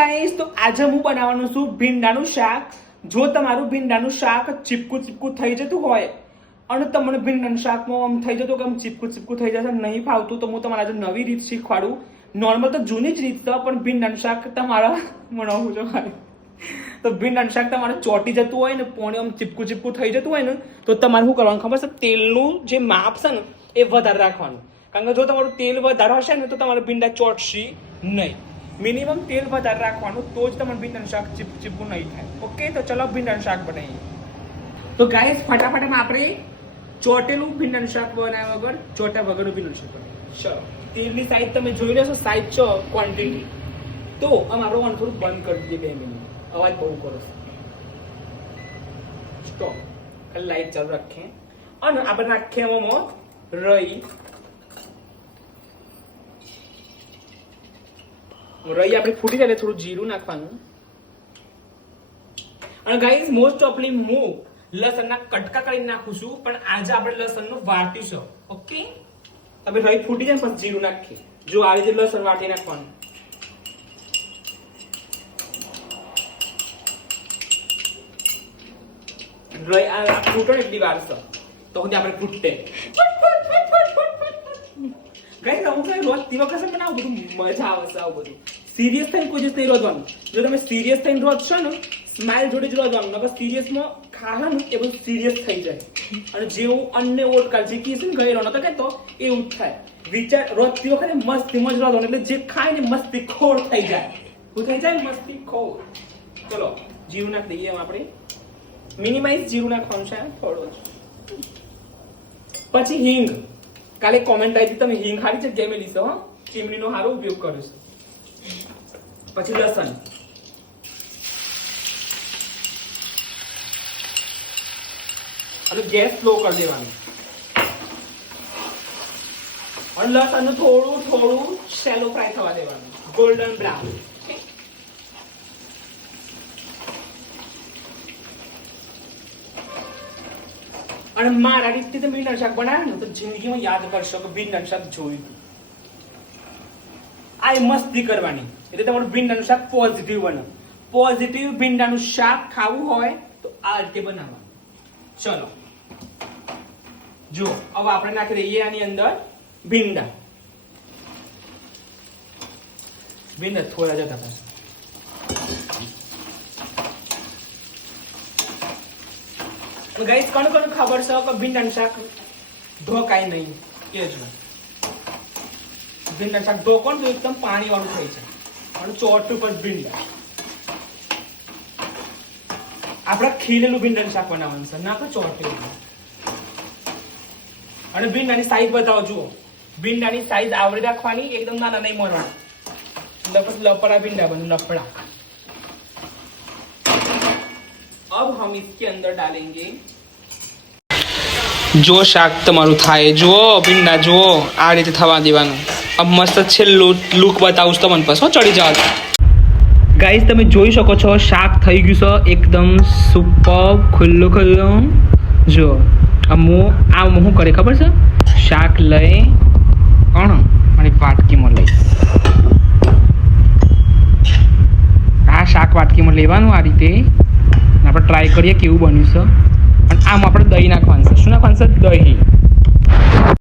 Guys, તો આજે હું બનાવવાનું છું ભીંડાનું શાક. જો તમારું ભીંડાનું શાક ચીપકું થઈ જતું હોય અને તમને ભીંડાનું શાકમાં આમ થઈ જતું કે આમ ચીપકું થઈ જશે, નહીં ફાવતું, તો હું તમારા આજે નવી રીત શીખવાડું. નોર્મલ તો જૂની જ રીત તો, પણ ભીંડાનું શાક તમારા બનાવવું જો મારે તો ભીંડાનું શાક તમારે ચોટી જતું હોય ને, પોણે આમ ચીપકું થઈ જતું હોય ને, તો તમારે શું કરવાનું ખબર છે? તેલનું જે માપ છે ને એ વધારે રાખવાનું. કારણ કે જો તમારું તેલ વધારે હશે ને તો તમારે ભીંડા ચોટશે નહીં. મિનિમમ તેલ વધારે રાખવાનું, તો જ તમારું ભીંડાનું શાક ચીપકું નહીં થાય. ઓકે, તો ચલો ભીંડાનું શાક બનાવીએ. તો ગાઈસ, ફટાફટ આપણે ચોટેલું ભીંડાનું શાક બનાવ્યા વગર ચોટા વગરનું ભીંડાનું શાક બનાવીએ. ચલો, તેલની સાઈઝ તમે જોઈ લેશો, સાઈઝ છો ક્વોન્ટિટી. તો અમારું ઓન થોડું બંધ કરી દઈએ 2 મિનિટ, અવાજ બહુ કરો છો. સ્ટોપ, લાઈટ ચાલુ રાખીએ અને આપણે નાખીએ એમાં રઈ આપણે ફૂટી જાય થોડું જીરું નાખવાનું. અને ગાઈસ, મોસ્ટ ઓફલી હું લસણના કટકા કરીને નાખું છું, પણ આજે આપણે લસણનું વાટીશું. ઓકે, હવે રઈ ફૂટી જાય પછી જીરું નાખીએ. જો આ રીતે લસણ વાટી નાખવાનું. રઈ આ ફૂટો એટલી વાર છે તો સુધી આપણે ફૂટે. ગાઈસ, હું કઈ રોજ તી વખતે બનાવું બધું મજા આવે છે. આવું બધું સિરિયસ થઈને કોઈ દિવસ નહીં રોજવાનું. જો તમે સિરિયસ થઈને રોજશો ને, સ્માઇલ જોડે જ રોજવાનું. નકર સિરિયસમાં ખાવાનું એ બધું સિરિયસ થઈ જાય. અને જેવું અન્ય ઓટકાલ જે કીધું ને ગયેલો નતો કહેતો એવું જ થાય. વિચાર રોજતી વખતે મસ્તીમાં જ રોજવાનું, એટલે જે ખાય ને મસ્તી ખોર થઈ જાય. શું થઈ જાય? મસ્તી ખોર. ચલો, જીરું નાખી દઈએ આપણે. મિનિમાઇઝ જીરું નાખવાનું છે થોડું જ. પછી હિંગ. કાલે કોમેન્ટ આવી હતી તમે હિંગ સારી જગ્યાએ મેં લીધો. હા, ચીમનીનો સારો ઉપયોગ કર્યો છે. પછી લસણ. અને ગેસ સ્લો કરી દેવાનું. અને લસણ થોડું શેલો ફ્રાય થવા દેવાનું, ગોલ્ડન બ્રાઉન. અને મારા રીતથી તમે ભીંડાનું શાક બનાવે ને તો જિંદગીમાં યાદ કરશો કે ભીંડાનું શાક જોયું. આ મસ્તી કરવાની, એટલે તમારું ભીંડાનું શાક પોઝિટિવ બને. પોઝિટિવ ભીંડાનું શાક ખાવું હોય તો આ રીતે બનાવવાનું. ચલો, જો હવે આપણે નાખી દઈએ આની અંદર ભીંડા થોડા જતા પાસે. ગાઈસ, કોણ ખબર છે કે ભીંડાનું શાક ઢોકાય નહીં? કેજો, ભીંડાનું શાક ઢોકો તો એકદમ પાણી વાળું થઈ જાય અને ચોટું પર ભીંડા. આપણે ખીલેલું ભીંડાનું શાક બનાવવાનું છે, ના તો ચોટેલું. અને ભીંડાની સાઈઝ બતાવો. જુઓ, ભીંડાની સાઈઝ આવડી રાખવાની, એકદમ નાના નહીં મોરવાના. લપડા ભીંડા બને, લપડા. अब हम इसके अंदर डालेंगे. जो શાક તમારું થાય, જો ભીંડા જો આ રીતે થવા દેવાનું. अब મસ્ત છેલ્લું લુક બતાવું છું તમને, પછી ચડી જાવ. ગાઈસ, તમે જોઈ શકો છો શાક થઈ ગયું છે એકદમ સુપર ખુલ્લું. જો આ હું કરે ખબર છે? શાક લઈ અને વાટકીમાં લઈ, આ શાક વાટકીમાં લેવાનું આ રીતે. આપણે ટ્રાય કરીએ કેવું બન્યું છે. અને આમ આપણે દહીં નાખવાનું છે. શું નાખવાનું છે? દહીં.